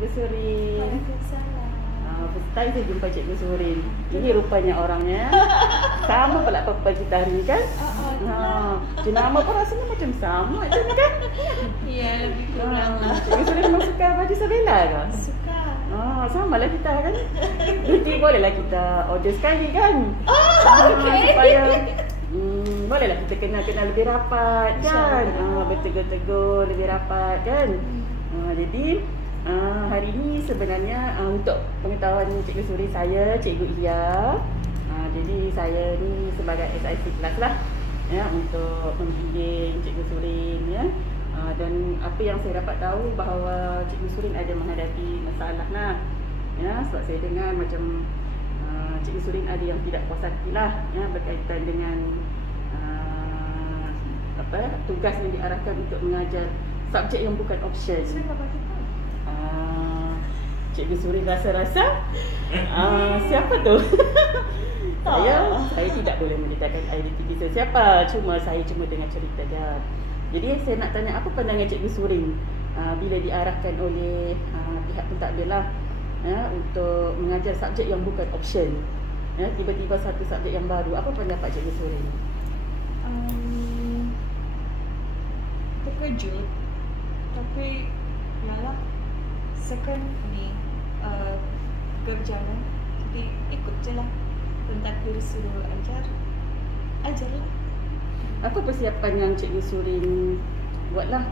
Cikgu Surin. Waalaikumsalam. First time saya jumpa Cikgu Surin. Ini rupanya orangnya. Sama pula perempuan kita hari ni kan? Jenama pun rasanya macam sama je ni kan? Ya, lebih kurang lah. Cikgu Surin memang suka baju Sabella ke? Suka. Sama lah kita kan? Berarti bolehlah kita order sekali kan? Okay. Supaya bolehlah kita kenal lebih rapat kan? Bertegur-tegur lebih rapat kan? Jadi hari ini sebenarnya untuk pengetahuan Cikgu Surin, saya Cikgu Iya. Jadi saya ni sebagai SIC kelas lah ya, untuk membimbing Cikgu Surin ya. Dan apa yang saya dapat tahu bahawa Cikgu Surin ada menghadapi masalah lah ya, sebab saya dengar macam Cikgu Surin ada yang tidak puas hati lah ya, berkaitan dengan tugas yang diarahkan untuk mengajar subjek yang bukan option. Cikgu Surin rasa-rasa siapa tu? Saya tidak boleh menceritakan identiti saya siapa, saya cuma dengar cerita dia. Jadi saya nak tanya, apa pandangan Cikgu Surin bila diarahkan oleh pihak pentadbir lah ya, untuk mengajar subjek yang bukan option ya, tiba-tiba satu subjek yang baru. Apa pendapat Cikgu Surin? Terkejut, tapi yalah, second ni kerja kan, jadi ikut je lah. Pentadbir suruh ajar lah. Apa persiapan yang Cikgu Surin buatlah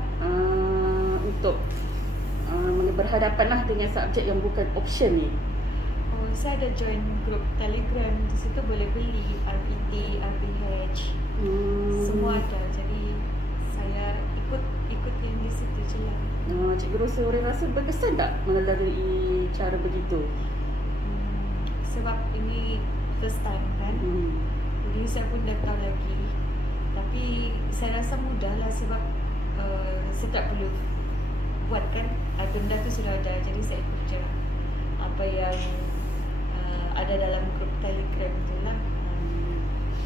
untuk berhadapan lah dengan subjek yang bukan option ni? Saya ada join grup Telegram, di situ boleh beli RPT, RPH, semua ada. Jadi saya ikut yang di situ je lah. Cikgu Surin rasa berkesan tak melalui cara begitu? Sebab ini first time kan, jadi saya pun dah tahu lagi. Tapi saya rasa mudah lah sebab saya tak perlu buat kan, benda tu sudah ada. Jadi saya ikut je lah apa yang ada dalam grup Telegram je lah.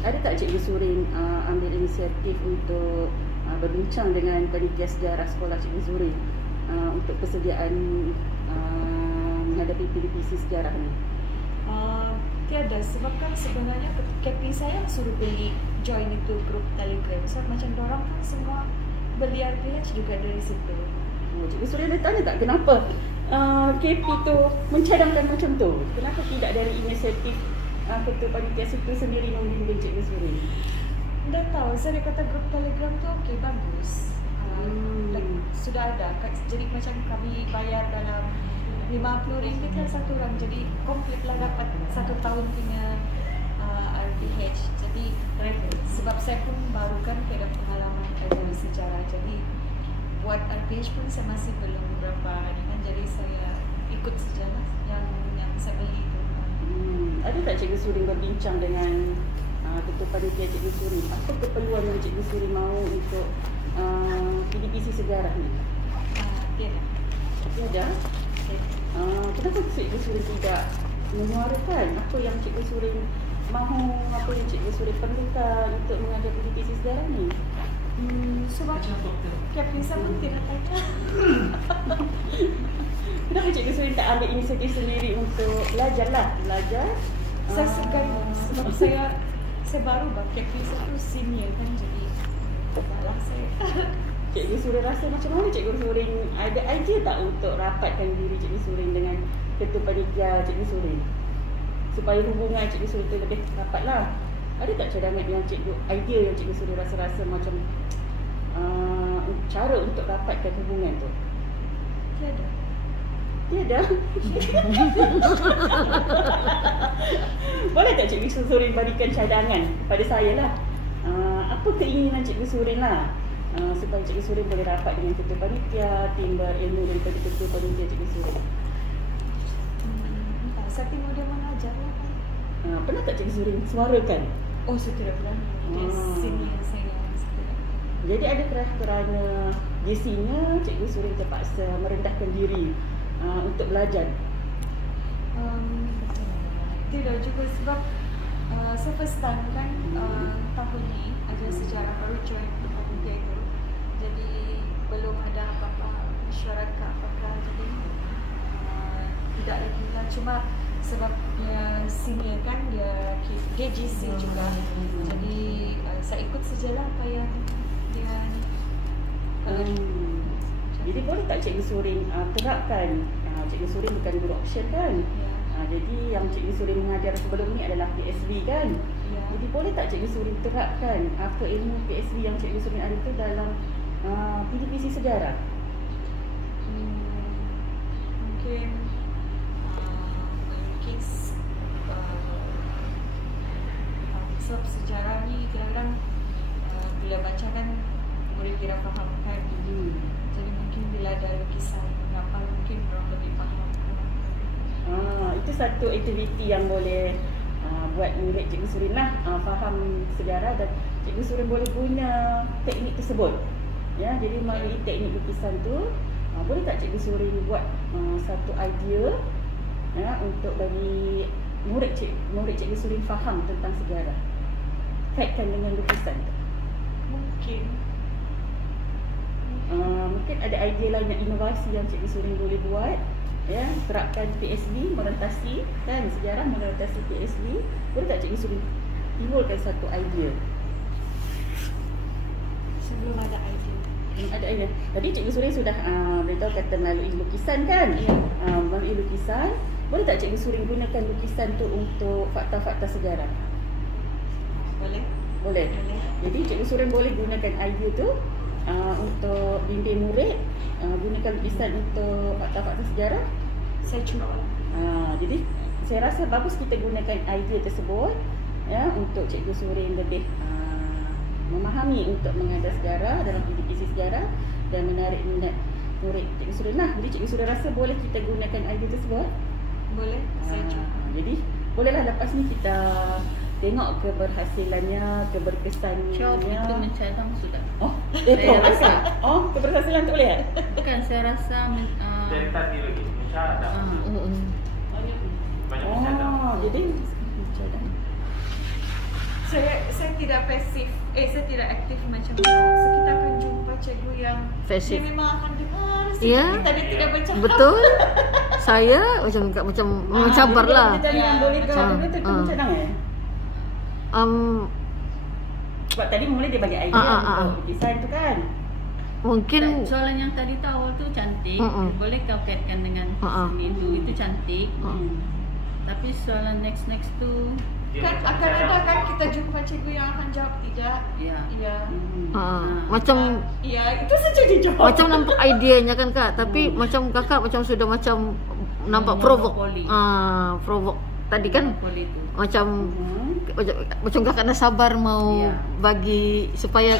Ada tak Cikgu Surin ambil inisiatif untuk berbincang dengan panitia sejarah sekolah Cikgu Surin untuk persediaan menghadapi PDPC sejarah ni? Tiada, sebab kan sebenarnya KP saya suruh beli join itu grup Telegram. So macam dorang kan semua beli RPH juga dari situ. Cikgu Surin ada tanya tak kenapa KP tu mencadangkan macam tu? Kenapa tidak dari inisiatif ketua panitia situ sendiri membimbing Cikgu Surin? Dah tahu, saya kata grup Telegram tu okey, bagus. Sudah ada. Jadi macam kami bayar dalam RM50 lah satu orang. Jadi komplit lah dapat 1 tahun punya RPH. Jadi sebab saya pun baru kan tidak pengalaman dari sejarah. Jadi buat RPH pun saya masih belum berapa ni kan. Jadi saya ikut sejarah yang saya beli itu. Ada tak Cikgu Surin berbincang dengan ketua panitia Cikgu Surin? Apa keperluan yang Cikgu Surin mahu untuk PDPC sejarah ni? Tiada. Kenapa Cikgu Surin tidak menyuarakan apa yang Cikgu Surin mahu, apa yang Cikgu Surin perlukan untuk mengajar PDPC sejarah ni? Sebab Kapisa pun tidak tanya. Kenapa Cikgu Surin tak ambil inisiatif sendiri untuk belajar? Saya segan sebab saya baru Kapisa tu senior kan, jadi salah saya. Cikgu Surin rasa macam mana Cikgu Surin ada idea tak untuk rapatkan diri Cikgu Surin dengan ketua panitia Cikgu Surin supaya hubungan Cikgu Surin tu lebih rapat lah? Ada tak cadangan yang idea yang Cikgu Surin rasa macam cara untuk rapatkan hubungan tu? Tiada. Boleh tak Cikgu Surin berikan cadangan kepada saya lah? Apa keinginan Cikgu Surin lah supaya Cikgu Surin boleh rapat dengan ketua panitia, tim berilmu daripada ketua panitia Cikgu Surin? Saya tengok dia mengajar lah kan. Pernah tak Cikgu Surin suarakan? Saya tidak pernah. Dia senior saya. Jadi adakah kerana dia senior, Cikgu Surin terpaksa merendahkan diri untuk belajar? Tidak juga, sebab saya first time kan tahun ni ajar sejarah, baru join panitia itu. Jadi belum ada apa-apa masyarakat apa-apa. Jadi cuma sebab dia senior kan, dia GC juga. Jadi saya ikut sajalah apa yang dia Jadi boleh tak Cikgu Surin terapkan, Cikgu Surin bukan guru option kan? Jadi yang Cikgu Surin mengajar sebelum ni adalah PSV kan? Jadi boleh tak Cikgu Surin terapkan apa ilmu PSV yang Cikgu Surin ada tu dalam PDPC sejarah? Mungkin sebab sejarah ni kadang-kadang bila baca kan murid kira faham kan. Jadi mungkin bila ada lukisan gambar mungkin orang lebih faham. Itu satu aktiviti yang boleh buat murid Cikgu Surin lah faham sejarah, dan Cikgu Surin boleh guna teknik tersebut. Ya, jadi melalui teknik lukisan tu boleh tak Cikgu Surin buat satu idea ya untuk bagi murid Cikgu Surin faham tentang sejarah, kaitkan dengan lukisan tu. Mungkin ada idea lain yang inovasi yang Cikgu Surin boleh buat, ya, terapkan PSV, orientasi kan sejarah, orientasi PSV. Boleh tak Cikgu Surin timbulkan satu idea? Sebelum ada idea. Ada idea. Tadi Cikgu Surin sudah beritahu kata melalui lukisan kan? Melalui lukisan, boleh tak Cikgu Surin gunakan lukisan tu untuk fakta-fakta sejarah? Boleh. Boleh. Jadi Cikgu Surin boleh gunakan idea tu untuk bimbing murid, gunakan lukisan untuk fakta-fakta sejarah. Saya cuba. Jadi saya rasa bagus kita gunakan idea tersebut ya untuk Cikgu Surin lebih memahami untuk mengajar sejarah dalam PDPC sejarah dan menarik minat murid Cikgu Surin lah. Jadi Cikgu Surin rasa boleh kita gunakan idea tersebut? Boleh. Saya cuba. Jadi bolehlah lepas ni kita tengok keberhasilannya, keberkesannya. Itu mencadang sudah. Saya rasa. Keberhasilan tak boleh? Bukan, saya rasa dari tadi lagi mencadang. Banyak mencadang. Jadi mencadang. Saya tidak pasif. Saya tidak aktif macam tu. So kita akan jumpa cikgu yang pasif. Dia memang akan dengar. Ya. Kita tidak bercakap. Betul. Saya macam mencabar lah. Yang boleh kau tu mencadang ya? Sebab tadi mula dia bagi idea untuk design tu kan. Mungkin soalan yang tadi tu awal tu cantik, boleh kau kaitkan dengan seni itu cantik. Tapi soalan next tu kan akan ada kan kita jumpa cikgu yang akan jawab tidak. Ya. Macam itu saja dia jawab. Macam nampak ideanya kan Kak, tapi macam Kakak macam sudah macam nampak provoke. Provoke tadi kan macam Kakak dah sabar mau bagi supaya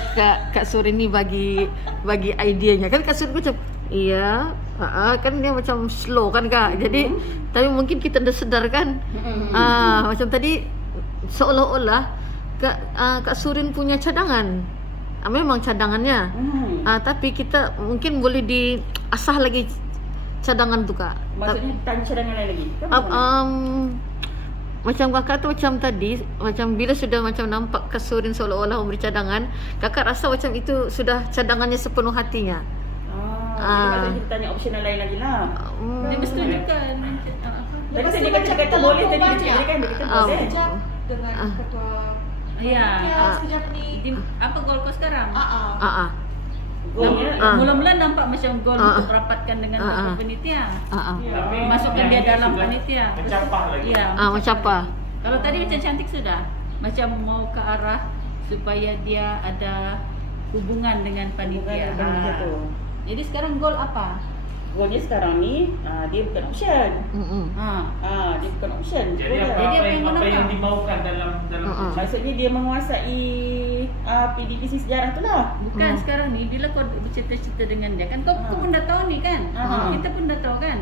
Kak Surin ni bagi ideanya kan. Kak Surin macam kan dia macam slow kan Kak. Jadi tapi mungkin kita dah sedar kan. Macam tadi seolah-olah Kak Surin punya cadangan. Memang cadangannya. Tapi kita mungkin boleh diasah lagi cadangan tu Kak. Maksudnya tanya cadangan lain lagi? Macam Kakak tu macam tadi, macam bila sudah macam nampak Kak Surin seolah-olah memberi cadangan, Kakak rasa macam itu sudah cadangannya sepenuh hatinya. Jadi maksudnya kita tanya optional lain lagi lah. dia mesti tunjukkan Tadi saya kata boleh, tadi dia kan dia kata boleh. Sekejap dengan ketua. Sekejap ni. Apa goal kau sekarang? Goalnya mula-mula nampak macam goal untuk rapatkan dengan panitia. Masukkan dia dalam panitia. Mencapah lagi. Mencapah. Kalau tadi macam cantik sudah. Macam mau ke arah supaya dia ada hubungan dengan panitia. Jadi sekarang goal apa? Goalnya sekarang ni dia bukan option. Dia bukan option. Jadi apa yang dimaukan dalam maksudnya dia menguasai PDPC sejarah tu lah. Bukan sekarang ni bila kau bercerita-cerita dengan dia kan kau pun dah tahu ni kan. Kita pun dah tahu kan.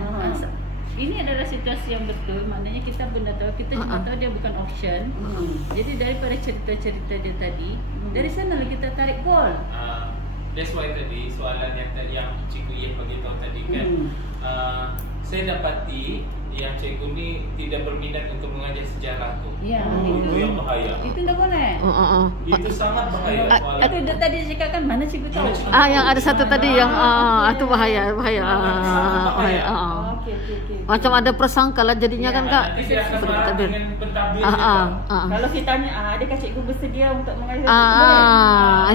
Ini adalah situasi yang betul. Maknanya kita pun dah tahu. Kita cuma tahu dia bukan option. Jadi daripada cerita-cerita dia tadi, dari sana kita tarik goal. That's why tadi soalan yang Cikgu Yen bagi tahu tadi kan, saya dapati yang cikgu ni tidak berminat untuk mengajar sejarah tu. Itu yang bahaya. Itu tak boleh. Itu sangat bahaya. Itu dia tadi cakap kan mana cikgu tahu. Yang ada satu tadi yang itu bahaya. Sangat bahaya. Okey. Macam ada prasangka lah jadinya kan Kak. Nanti dia akan marah dengan pentadbir. Kalau kita tanya, adakah cikgu bersedia untuk mengajar?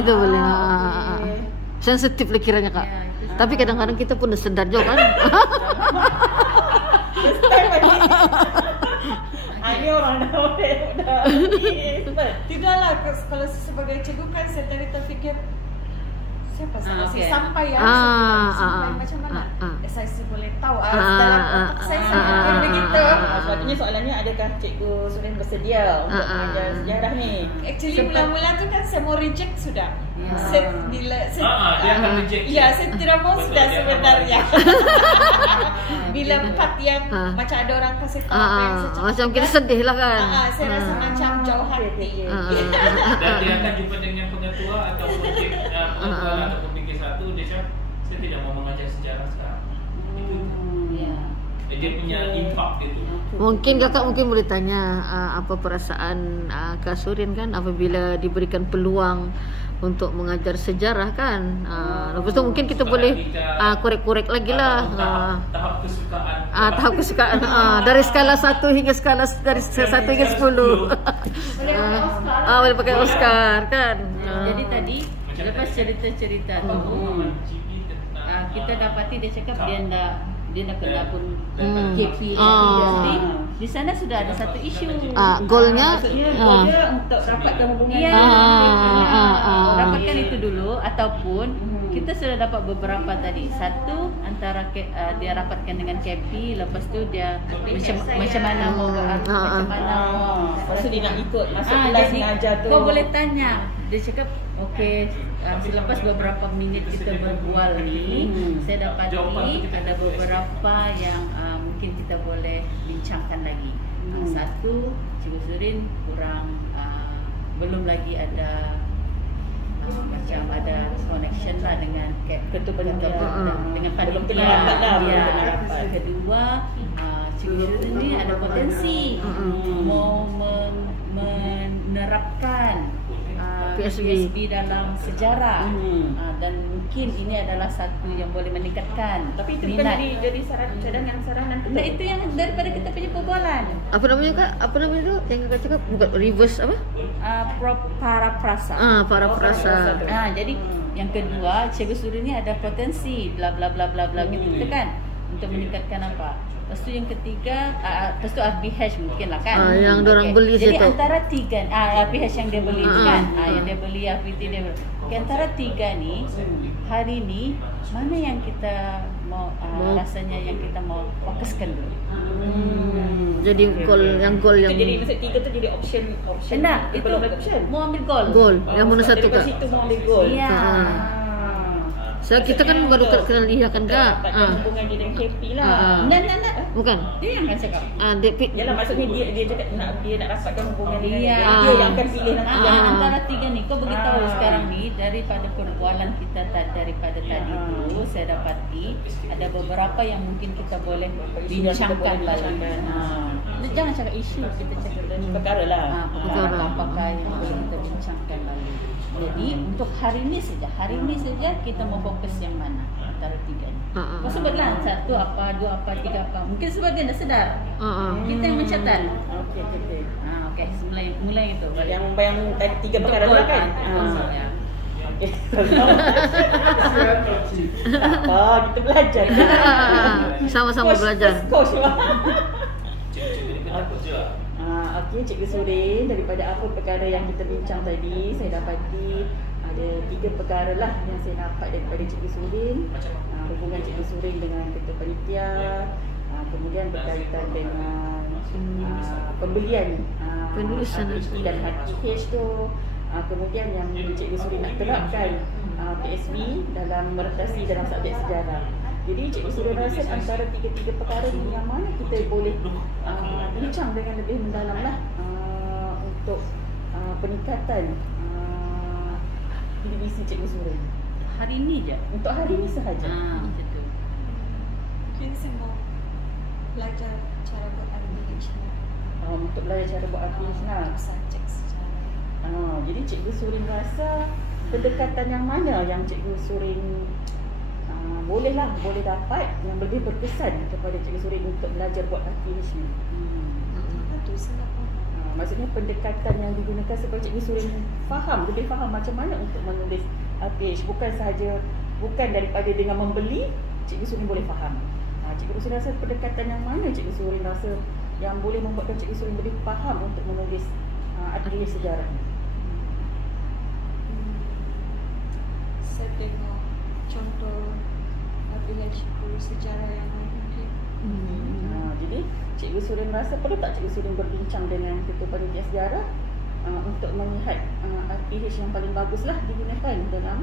Itu boleh. Okey. Sensitif lah kiranya Kak. Ya, itu Tapi kadang-kadang kita pun dah sedar juga kan. First time lagi. Ini orang dah Tidaklah, kalau sebagai cikgu kan saya tadi terfikir siapa saya okey. sampai ya sampai macam mana saya boleh tahu dalam otak saya fikir begitu. Sebabnya soalannya, adakah Cikgu Surin bersedia untuk mengajar sejarah ni? Actually mula-mula tu kan saya mau reject sudah. Saya bila Dia akan reject. ya saya tidak mau Betul, sudah dia akan sebenarnya. Bila part yang macam ada orang kasih tahu apa yang saya cakap, Macam kita sedih lah kan. saya rasa macam jauh hati. Dan dia akan jumpa dengan pengetua ataupun pengetua ataupun PK1, dia cakap saya tidak mau mengajar sejarah sekarang. Itu. Ya. Dia punya impact itu. Mungkin Kakak boleh tanya apa perasaan Kak Surin kan apabila diberikan peluang untuk mengajar sejarah kan. Lepas tu mungkin kita boleh korek-korek lagi lah. Tahap kesukaan. Tahap kesukaan dari skala 1 hingga skala dari 1 hingga 10. Boleh pakai Oscar kan. Jadi tadi lepas cerita-cerita tu kita dapati dia cakap dia nak kena pun KP. Jadi di sana sudah ada satu isu. Goalnya Dia untuk rapatkan hubungan. Ya. Dapatkan itu dulu ataupun kita sudah dapat beberapa tadi. Satu antara dia rapatkan dengan KP, lepas tu dia macam mana mau Lepas tu dia nak ikut masuk kelas mengajar tu. Kau boleh tanya. Dia cakap okey, selepas beberapa minit kita berbual ni, saya dapati ada beberapa yang mungkin kita boleh bincangkan lagi. Satu, Cikgu Surin kurang belum lagi ada macam ada connection lah dengan ketua panitia. dengan Belum panitia. kena rapat lah, belum Ya. kena rapat. Kedua, Cikgu Surin ni ada potensi mau menerapkan PSB dalam sejarah dan mungkin ini adalah satu yang boleh meningkatkan Tapi itu bukan jadi saranan. Nah, itu yang daripada kita punya perbualan. apa namanya Kak? Apa namanya tu? Yang Kakak cakap bukan reverse apa? Paraprasa. Paraprasa. Jadi yang kedua, Cikgu Surin ni ada potensi bla bla bla bla bla gitu kan untuk meningkatkan apa. Lepas tu yang ketiga, lepas tu RBH mungkin lah kan. Yang dorang beli Jadi situ. antara tiga, RBH yang dia beli tu kan, yang dia beli RPT dia beli. Antara tiga ni, hari ni mana yang kita mau rasanya yang kita mau fokuskan dulu. Jadi goal yang Itu jadi maksud tiga tu jadi option. Nah, itu belum lagi option. mau ambil goal. goal yang mana satu Daripada Kak? situ mau ambil goal. Ya. So kita kan baru kenal dia kan Kak. Rapatkan hubungan dia dengan KP lah. Nak. Bukan. Dia yang akan cakap. Dia Yalah, maksudnya dia cakap dia nak rapatkan hubungan dengan Iya. dia yang akan pilih nanti. Antara tiga ni, kau beritahu sekarang ni daripada perbualan kita daripada tadi tu, saya dapati ada beberapa yang mungkin kita boleh bincangkan balik. Jangan cakap isu, kita cakap Perkara lah. perkara apakah yang boleh kita bincangkan balik. Jadi untuk hari ni saja kita mau fokus yang mana antara tiga ni. Kau sebutlah satu apa, dua apa, tiga apa. Mungkin sebab dia dah sedar. Kita yang mencatat. Okey. Okey, mulai itu. Yang tadi tiga perkara tu lah kan. Ya. Okey. Tak, kita belajar. Sama-sama belajar. Coach lah. Cikgu ni kena kerja. Okey, Cikgu Surin, daripada apa perkara yang kita bincang tadi, saya dapati ada tiga perkara lah yang saya dapat daripada Cikgu Surin. Hubungan Cikgu Surin dengan ketua panitia, kemudian berkaitan dengan pembelian Penulisan RPT dan HTH tu, kemudian yang Cikgu Surin nak terapkan PSB dalam meretasi dalam subjek sejarah. Jadi Cikgu Surin rasa antara tiga-tiga perkara ni yang mana kita boleh bincang dengan lebih mendalam lah untuk peningkatan divisi Cikgu Surin. Hari ni je. Untuk hari ini sahaja. Macam tu. Mungkin saya mau belajar cara buat RBH ni. Untuk belajar cara buat RPH lah. Subjek sejarah. Jadi Cikgu Surin rasa pendekatan yang mana yang Cikgu Surin boleh dapat yang lebih berkesan kepada Cikgu Surin untuk belajar buat RPH ni. Itu salah faham. Maksudnya pendekatan yang digunakan supaya Cikgu Surin lebih faham macam mana untuk menulis RPH, bukan daripada dengan membeli Cikgu Surin boleh faham. Cikgu Surin rasa pendekatan yang mana Cikgu Surin rasa yang boleh membuatkan Cikgu Surin lebih faham untuk menulis RPH sejarah ni? Saya tengok contoh RPH guru sejarah yang lain mungkin. Jadi Cikgu Surin rasa perlu tak Cikgu Surin berbincang dengan Ketua Panitia Sejarah untuk melihat RPH yang paling baguslah digunakan dalam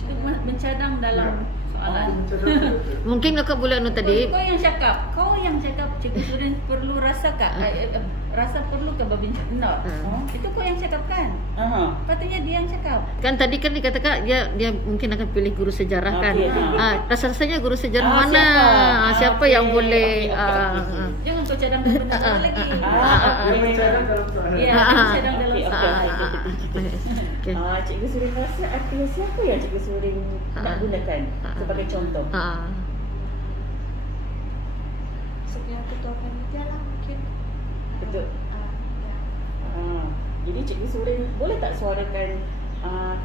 Itu mencadang dalam soalan. Mungkin kakak boleh tadi. Kau yang cakap Cikgu Surin perlu rasa perlu ke berbincang? No. Itu kau yang cakap kan? Patutnya dia yang cakap. Kan tadi kan dikatakan dia mungkin akan pilih guru sejarah kan. Rasa-rasanya guru sejarah mana? Siapa yang boleh Jangan kau cadang dalam benda lagi. Cadang dalam soalan. Ya, cadang dalam soalan. Cikgu Surin rasa RPH siapa yang Cikgu Surin nak gunakan sebagai contoh? Sebenarnya ketua panitia lah mungkin. Betul. Jadi Cikgu Surin boleh tak suarakan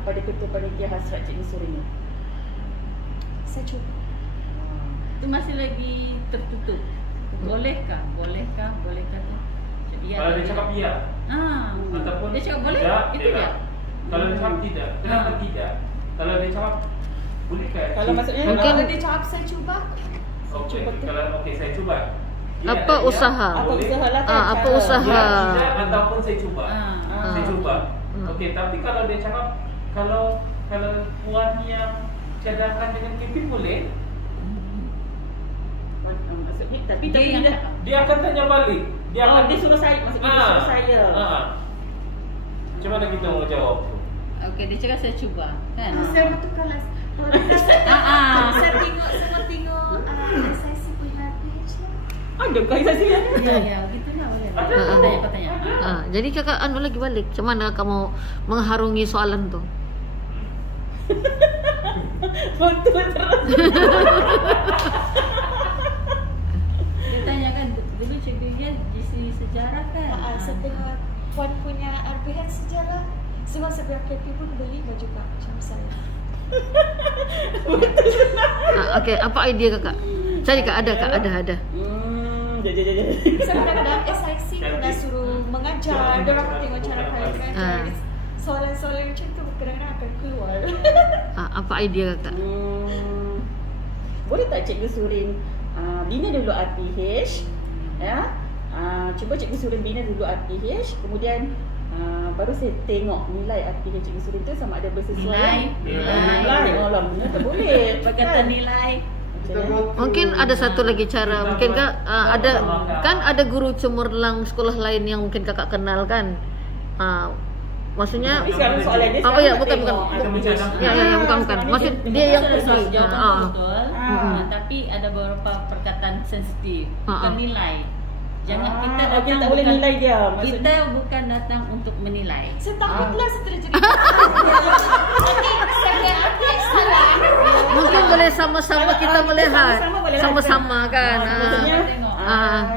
kepada Ketua Panitia hasrat Cikgu Surin ni? Saya cuba. Itu masih lagi tertutup. Bolehkah? Kalau dia cakap ya, ataupun dia cakap boleh, tidak, itu ya. Kalau dia cakap tidak, kenapa tidak? Kalau dia cakap boleh kan? Kalau maksudnya Kalau dia cakap saya cuba. Okey, saya cuba. apa usaha? Apa usaha? Tidak ataupun saya cuba. Saya cuba. Okey, tapi kalau dia cakap kalau puan yang cadangkan dengan pimpin boleh. Maksudnya tapi Dia akan tanya balik. Dia suruh saya, maksudnya dia suruh saya. Macam mana kita mau jawab tu? Okey, dia cakap saya cuba, kan? Saya betulkan lah. Saya tengok SIC punya page lah. Ada kau saya. Ya, gitulah boleh. Kau tanya. Jadi kakak lagi balik. Macam mana kamu mengharungi soalan tu? Betul terus. Dia tanya kan, dulu Cikgu Ian GC sejarah kan? Saya tengok puan punya RPH sejarah. Sebab sebelah KP pun beli baju kak macam saya. Okey, apa idea kakak? Cari kak, ada. Saya kadang-kadang SIC pernah suruh mengajar. Dia orang tengok cara kalian mengajar. Soalan-soalan macam tu kadang-kadang akan keluar. Apa idea kakak? Boleh tak Cikgu Surin bina dulu RPH, ya? Cuba Cikgu Surin bina dulu RPH, kemudian baru saya tengok nilai RPH Cikgu Surin tu sama ada bersesuaian. Nilai. Benar tak boleh. Berkata nilai. Mungkin ada satu lagi cara. Mungkin kak ada guru cemerlang sekolah lain yang mungkin kakak kenal kan? Maksudnya sekarang soalan dia bukan. Ya, bukan. Maksud dia yang pergi. Betul. Tapi ada beberapa perkataan sensitif. Bukan nilai. Jangan kita tak boleh nilai dia. Kita bukan datang untuk menilai. Saya takutlah saya terjadi. Nanti saya salah. Mungkin boleh sama-sama kita melihat. Sama-sama kan. Maksudnya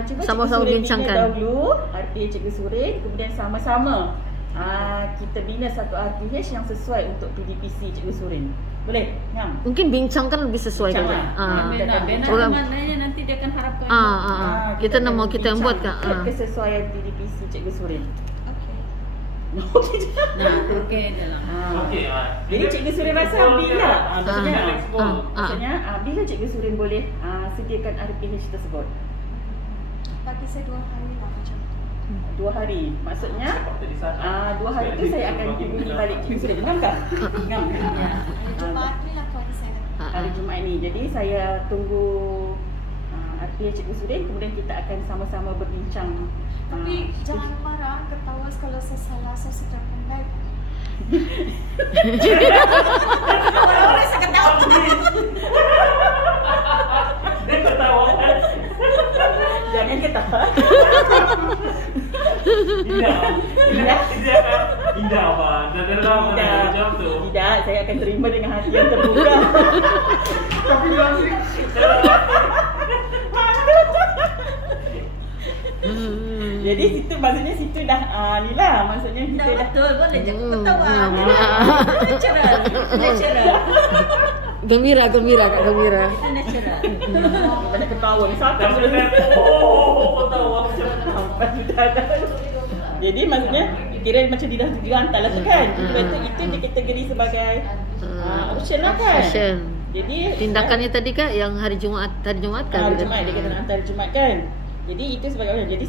cuba sama-sama Cikgu Surin bincangkan. bina dahulu RPH Cikgu Surin, kemudian sama-sama kita bina satu RPH yang sesuai untuk PDPC Cikgu Surin. Boleh? Mungkin bincangkan lebih sesuai kan? Bina maknanya nanti dia akan harapkan. Kita nak mau kita yang buat kak. Kesesuaian PDPC Cikgu Surin. Okey dalam. Jadi Cikgu Surin rasa bila maksudnya bila Cikgu Surin boleh sediakan RPH tersebut? Bagi saya 2 hari lah macam tu. 2 hari. Maksudnya 2 hari tu saya akan hubungi balik Cikgu Surin. Dengar? Jumaat ni lah puan saya. Hari Jumaat ni. Jadi saya tunggu RPH Cikgu Surin, kemudian kita akan sama-sama berbincang. Tapi jangan marah, ketawa kalau saya salah, saya sudah pandai. Orang-orang saya ketawa. Dia ketawa. Jangan ketawa. Tidak Abang, dah lama dah jawab tu. Tidak, saya akan terima dengan hati yang terbuka. Tapi langsung Jadi situ maksudnya situ dah ni lah, maksudnya kita Dah dah betul, boleh je ketawa. Natural. Gembira Kak Gembira. Itu natural. banyak ketawa ni satu Dah sudah. kau tahu aku Sampai sudah ada. Jadi maksudnya kira macam dia hantar lah tu kan. Betul itu dia kategori sebagai option lah kan. Option. Jadi Tindakannya tadi Kak yang hari Jumaat hari kan? Jumaat dia kata nak hantar hari Jumaat kan. Jadi itu sebagai option. Jadi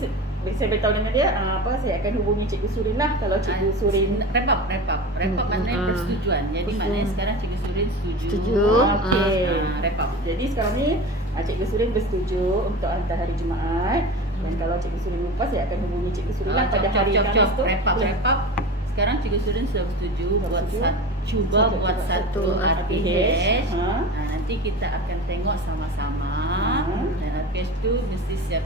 saya beritahu dengan dia saya akan hubungi Cikgu Surin lah kalau Cikgu Surin Wrap up maknanya persetujuan. Jadi maknanya sekarang Cikgu Surin Setuju. okey. Wrap up. Jadi sekarang ni Cikgu Surin bersetuju untuk hantar hari Jumaat. Dan kalau Cikgu Surin lupa, saya akan hubungi Cikgu Surin lah pada hari Khamis tu. Wrap up. Sekarang Cikgu Surin sudah bersetuju cuba buat satu RPH. Nanti kita akan tengok sama-sama. Dan RPH tu mesti siap.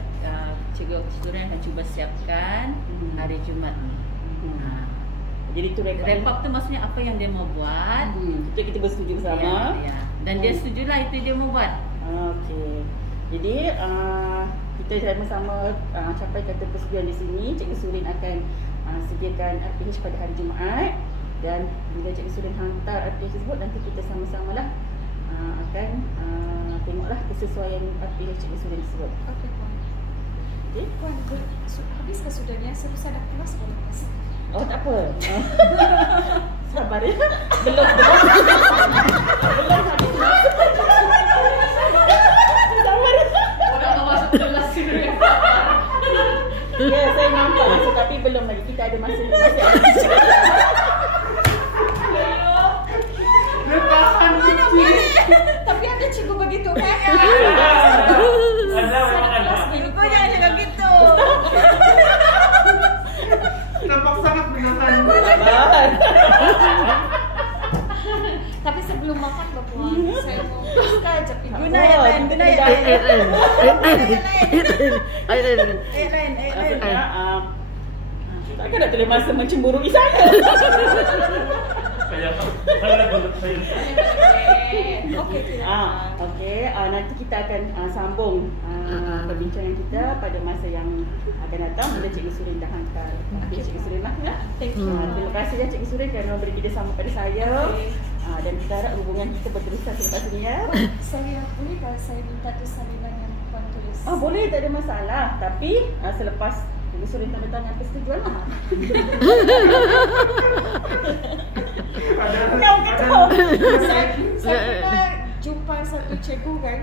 Cikgu Surin akan cuba siapkan hari Jumaat ni. Jadi tu Wrap up tu maksudnya apa yang dia mau buat. Itu kita bersetuju bersama. Ya. Dan dia setujulah itu dia mau buat. Okey. Jadi kita sama-sama capai kata persetujuan di sini. Cikgu Surin akan sediakan RPH pada hari Jumaat. Dan bila Cikgu Surin hantar RPH tersebut, nanti kita sama-samalah akan tengoklah kesesuaian RPH Cikgu Surin tersebut. Okey, Puan. Okey? Puan, habiskah sudahnya? Saya rasa dah kelas boleh kelas. Oh, tak apa. Sabar ya. Belum habis masa. Sabar. Orang mau masuk kelas sini. Ya, saya nampak masa tapi belum lagi. Kita ada masih ada masa. Tapi ada cikgu begitu kan? Ada memang ada. Kau jangan cakap gitu. nampak sangat menahan. Sabar. Tapi sebelum makan Puan, saya mau sekejap itu. Guna yang lain. Maksudnya takkan nak tulis masa mencemburui saya. Okey, tidak. Okey, nanti kita akan sambung perbincangan kita pada masa yang akan datang bila Cikgu Surin dah hantar. Okey, Cikgu Surin lah ya. Thank you. Terima kasih ya Cikgu Surin kerana memberi kerjasama pada saya. Dan kita harap hubungan kita berterusan selepas ini ya. Saya boleh kalau saya minta tu salinan yang Puan tulis. Boleh, tak ada masalah. Tapi selepas Cikgu Surin tanda tangan persetujuan lah. Saya pernah jumpa satu cikgu kan.